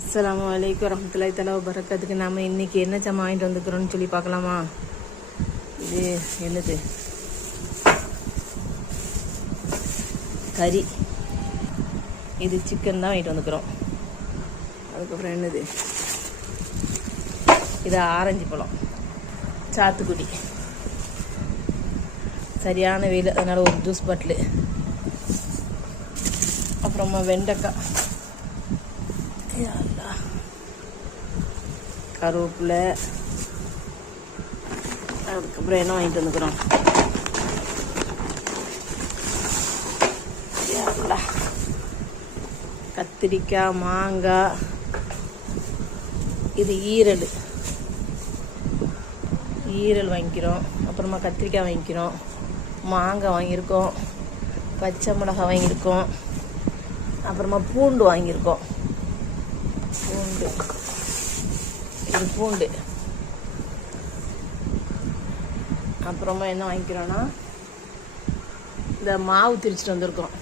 அஸ்லாம் வலைக்கம் வரமத்துல்லாய் தலா பரக்கத்துக்கு நாம் இன்றைக்கி என்ன சாமான் வாங்கிட்டு வந்துக்கிறோம்னு சொல்லி பார்க்கலாமா? இது என்னது? கறி. இது சிக்கன் தான் வாங்கிட்டு வந்துக்கிறோம் அதுக்கப்புறம் என்னது? இது ஆரஞ்சு பழம். சாத்துக்குடி. சரியான வெயில். அதனால் ஒரு ஜூஸ் பாட்டிலு. அப்புறமா வெண்டைக்காய். கருவேப்பிலை. அதுக்கப்புறம் என்ன வாங்கிட்டு வந்துக்கிறோம்? கத்திரிக்காய் மாங்காய். இது ஈரல். ஈரல் வாங்கிக்கிறோம். அப்புறமா கத்திரிக்காய் வாங்கிக்கிறோம். மாங்காய் வாங்கியிருக்கோம். பச்சை மிளகாய் வாங்கியிருக்கோம். அப்புறமா பூண்டு வாங்கியிருக்கோம். பூண்டு. இது பூண்டு. அப்புறமா என்ன வாங்கிக்கிறோன்னா இந்த மாவு திரிச்சிட்டு வந்திருக்கோம்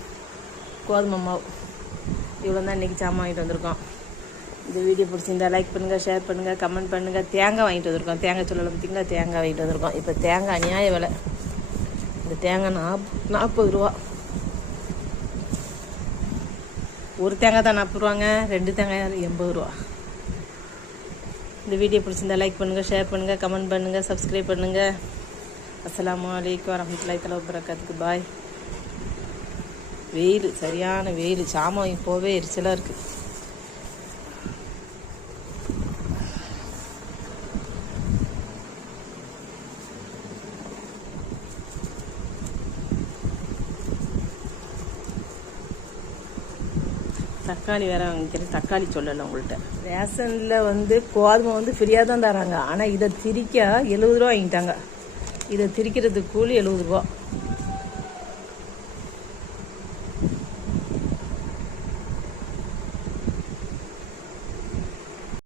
கோதுமை மாவு. இவ்வளோ தான் இன்றைக்கி சாமான் வாங்கிட்டு வந்திருக்கோம். இந்த வீடியோ பிடிச்சிருந்தா லைக் பண்ணுங்கள் ஷேர் பண்ணுங்கள் கமெண்ட் பண்ணுங்கள் தேங்காய் வாங்கிட்டு வந்திருக்கோம். தேங்காய் சொல்லலை பார்த்தீங்களா? தேங்காய் வாங்கிட்டு வந்திருக்கோம். இப்போ தேங்காய் அநியாய விலை. இந்த தேங்காய் நாப் நாற்பது ரூபா. ஒரு தேங்காய் தான் நாற்பது ரூபாங்க ரெண்டு தேங்காய் எண்பது ரூபா. இந்த வீடியோ பிடிச்சிருந்தா லைக் பண்ணுங்கள் ஷேர் பண்ணுங்கள் கமெண்ட் பண்ணுங்கள் சப்ஸ்கிரைப் பண்ணுங்கள் அஸ்லாம் வலைக்கம் வரமத்துலாய் தலை வரகாத்துக்கு பாய் வெயில் சரியான வெயில். சாமான் இப்போவே எரிச்சலாக இருக்குது தக்காளி வேற வாங்கிக்கிறேன் தக்காளி சொல்லலை உங்கள்கிட்ட ரேஷனில் வந்து கோதுமை வந்து ஃப்ரீயாக தான் தராங்க. ஆனால் இதை திரிக்க எழுபது ரூபா வாங்கிட்டாங்க. இதை திரிக்கிறதுக்கு கூலி எழுபது ரூபா.